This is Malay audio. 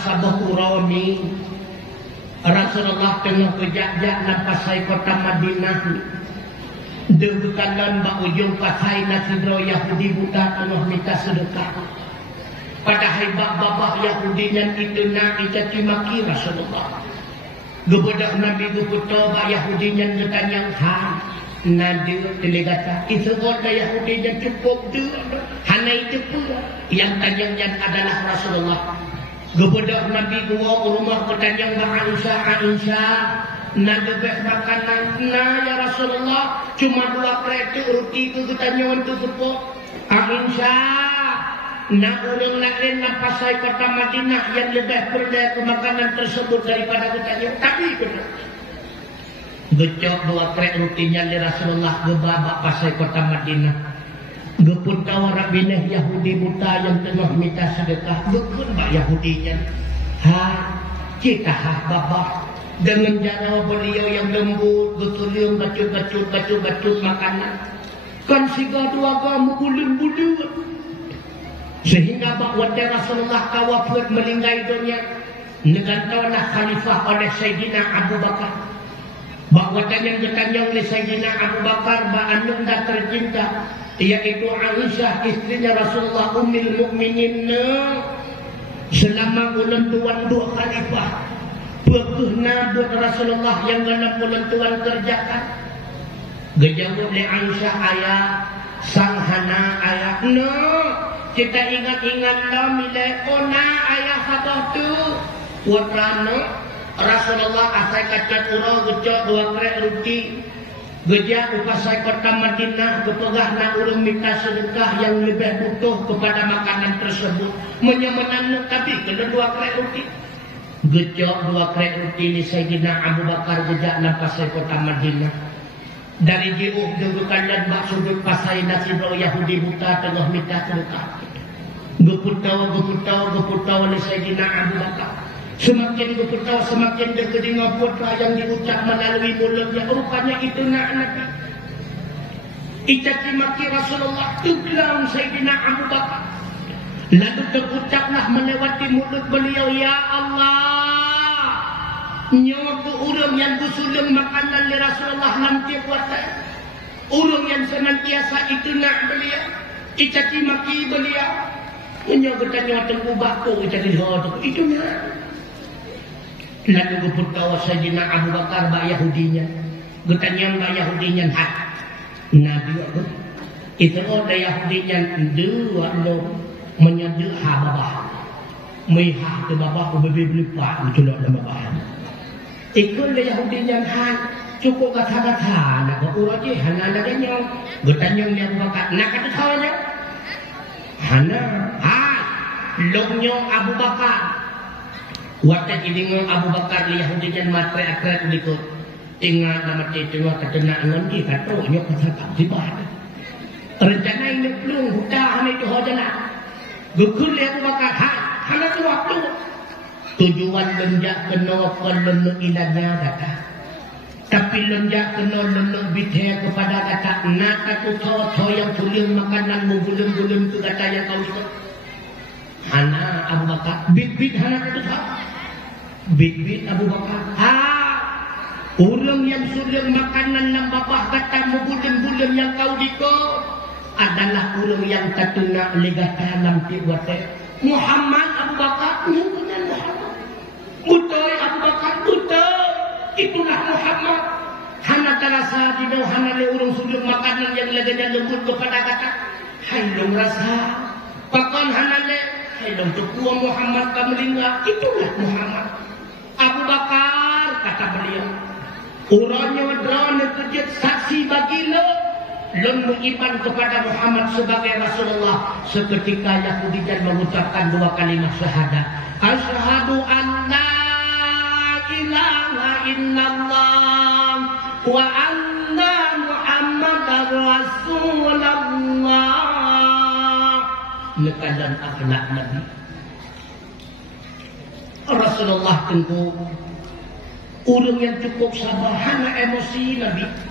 sabah urani Rasulullah tengah kejak-jak napasai kota Madinah. Degekalan bak ujung pasai nasidro Yahudi buta tengah minta sedekah. Padahal babah Yahudi yang itu nak dicaci maki Rasulullah. Gebedak Nabi gebedak bak Yahudi yang bertanya nadi delegata itu orang Yahudi yang cukup dia hanya itu pula yang tanyang adalah Rasulullah. Gebedak Nabi gua rumah bertanya Aisyah nak debek makanan ya Rasulullah cuma 2 kereta roti ke tanya untuk sepuk Aisyah nak orang lain nak pasai kota Madinah yang lebih berdaya ke makanan tersebut daripada ketanya tapi benar gecok 2 krek rotinya li Rasulullah gebabak pasai kota Madinah gepun tahu rabinah Yahudi buta yang tengah minta sedekah gekun bak Yahudinya kita babah dengan cara beliau yang lembut betul yang bacut makanan kan siga 2 kamu bulan-bulan sehingga bahawa Rasulullah kawafat meninggal dunia negantalah khalifah oleh Sayyidina Abu Bakar bahawa tanyang-tanyang oleh Sayyidina Abu Bakar ba'anung dah tercinta yaitu Aisyah istrinya Rasulullah Ummul Mukminin selama bulan tuan 2 khalifah pekehna buat Rasulullah yang dalam bulan tuan kerjakan gejawab oleh Aisyah ayat sanghana ayat kita ingat-ingat lah milai ona ayah kata tu putrana Rasulullah asai kacat urau gejak 2 krek roti gejak upasai kota Madinah kepegah nak urung minta sedekah yang lebih butuh kepada makanan tersebut menyemenan tapi kena 2 krek roti gejak 2 krek roti ni Sayyidina Abu Bakar gejak napasai kota Madinah dari jiuh degukan bak sudut pasai nasibro Yahudi buta tengah minta sedekah geputau oleh Sayyidina Abu Bakar semakin geputau semakin dekat dengan putra yang diucap melalui mulutnya rupanya itu nak Nabi icaci maki Rasulullah tuklang Sayyidina Abu Bakar lalu terucaplah melewati mulut beliau ya Allah nyawa urang yang gusulung makanan li Rasulullah nanti buatan urang yang senantiasa itu nak beliau icaci maki beliau punya bertanya tentang bako jadi itu nak lalu bertawa Sayyidina Abu Bakar bak Yahudinya bertanya bak Yahudinya Nabi aku itu ada Yahudinya dua lo menyedih babah mihah ke babah beli pak itu lah babah ikut le Yahudinya cukup kata-kata nak urut je hana laganya bertanya Abu Bakar nak kata tawanya hana longnya Abu Bakar watak ini Abu Bakar li Yahudi dan matre akhirat dikut tinggal nama tengah ketena ngondi kata nyok kata tiba rencana ini belum hutan itu hodana gukul li Abu Bakar hana tu waktu tujuan lenjak kena lenu ilahnya kata tapi lenjak kena lenu bidhe kepada kata nak aku tahu yang tulis makanan mu bulan-bulan tu kata yang kau ikut hana Abu Bakar bit hana itu bit Abu Bakar orang yang sudah makanan yang bapak kata mu bulan-bulan yang kau ikut adalah orang yang tatuna legata nanti wate Muhammad Abu Bakar bukan Muhammad betul Abu Bakar betul itulah Muhammad hana terasa di bawah hana le orang sudah makanan yang leganya lembut kepada kata hai dong rasa pakan hana le hai dong tukua Muhammad kamelingga itulah Muhammad Abu Bakar kata beliau orangnya drone kejut saksi bagi lo iman kepada Muhammad sebagai Rasulullah seketika Yahudi dan mengucapkan 2 kalimat syahadat asyhadu an la ilaha illallah wa anna Muhammadar Rasulullah nekadan akhlak Nabi Rasulullah tentu orang yang cukup sabar hana emosi Nabi